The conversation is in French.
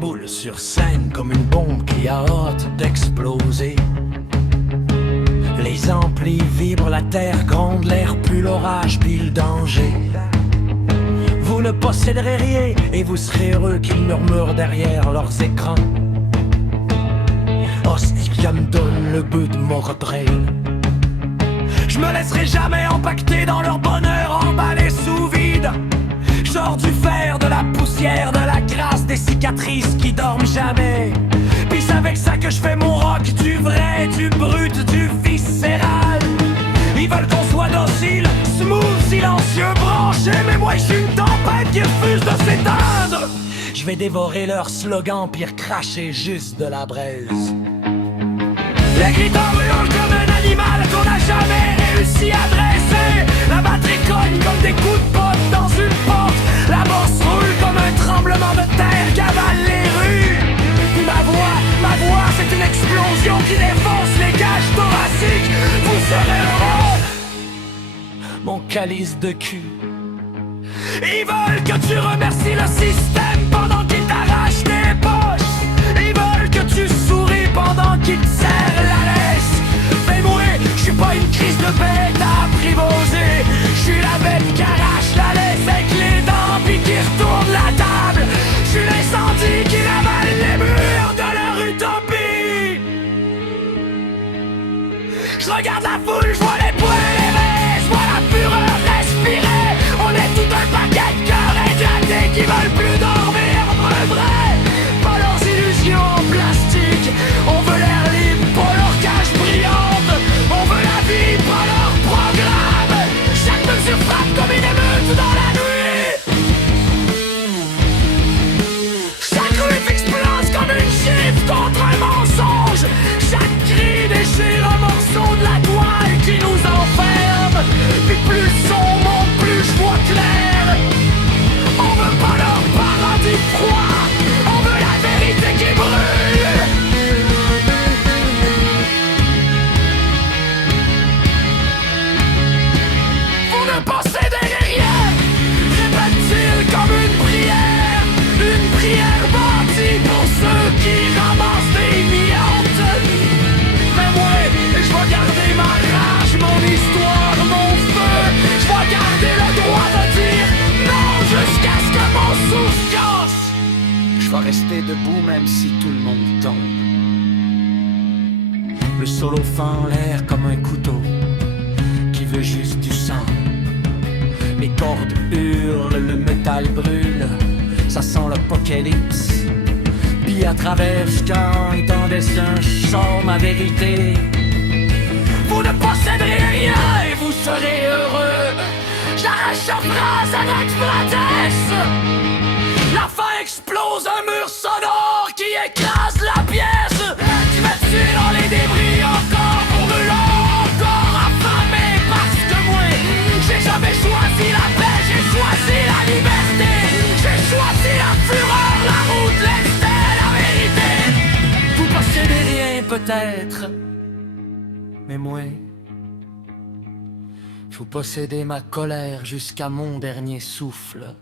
boule sur scène comme une bombe qui a hâte d'exploser. Les amplis vibrent, la terre gronde, l'air pue, l'orage pile le danger. Vous ne posséderez rien et vous serez heureux qu'ils murmurent derrière leurs écrans. Hostie, ça me donne le bout de mon refrain. Je me laisserai jamais empaqueter dans leur bonheur emballé sous vide. Genre du fer, de la poussière, de la crasse, des cicatrices qui dorment jamais. Pis c'est avec ça que je fais mon rock, du vrai, du brut, du viscéral. Ils veulent qu'on soit docile, smooth, silencieux, branché. Mais moi je suis une tempête qui refuse de s'éteindre. Je vais dévorer leur slogan, pire cracher juste de la braise. Les critères hurlent comme un animal qu'on n'a jamais réussi à dresser. La batterie cogne comme des coups de pote dans une porte. La bosse roule comme un tremblement de terre qui avale les rues. Ma voix, c'est une explosion qui défonce les cages thoraciques. Vous serez heureux, mon calice de cul. Ils veulent que tu remercies le système pendant qu'il t'arrache tes poches. Ils veulent que tu souris pendant qu'il te serre la laisse. Mais moi, je suis pas une crise de bête à apprivoiser. Je suis la bête qui arrache la laisse avec les dents puis qui retourne la table. Je suis l'incendie qui ravale les murs de leur utopie. Je regarde la foule, je vois les poils levés, je vois la fureur respirer. On est tout un paquet de cœurs éclatés qui veulent plus dormir vrai. Pas leurs illusions en plastique. On veut l'air libre, pas leur cage brillante. On veut la vie, pas leur programme. Chaque mesure frappe comme une émeute dans la nuit. Chaque rue explose comme une gifle contre un mensonge. Chaque cri déchire un morceau de la toile qui nous enferme. Puis plus le son monte, plus je vois clair. On veut pas leur paradis froid. On veut la vérité qui brûle. Vous ne possédez rien. Répète-t-il comme une prière bâtie pour ceux qui ramassent des miettes. Mais moi, je vais garder ma rage, mon histoire, mon feu. Je vais garder le droit de dire non jusqu'à ce que mon souffle casse. Je vais rester debout même si tout le monde tombe. Le solo fend l'air comme un couteau qui veut juste du sang. Les cordes hurlent, le métal brûle, ça sent l'apocalypse. Puis à travers ce chante en dessin, je sors ma vérité. Vous ne posséderez rien et vous serez heureux. J'arrache la phrase avec fratesse. La fin explose, un mur sonore qui écrase la pièce. Tu m'as tué dans les débris, encore brûlant, encore affamé. Parce que moi, j'ai jamais choisi la paix, j'ai choisi la liberté. J'ai choisi la fureur, la route, l'extérieur, la vérité. Vous possédez rien peut-être, mais moi, faut posséder ma colère jusqu'à mon dernier souffle.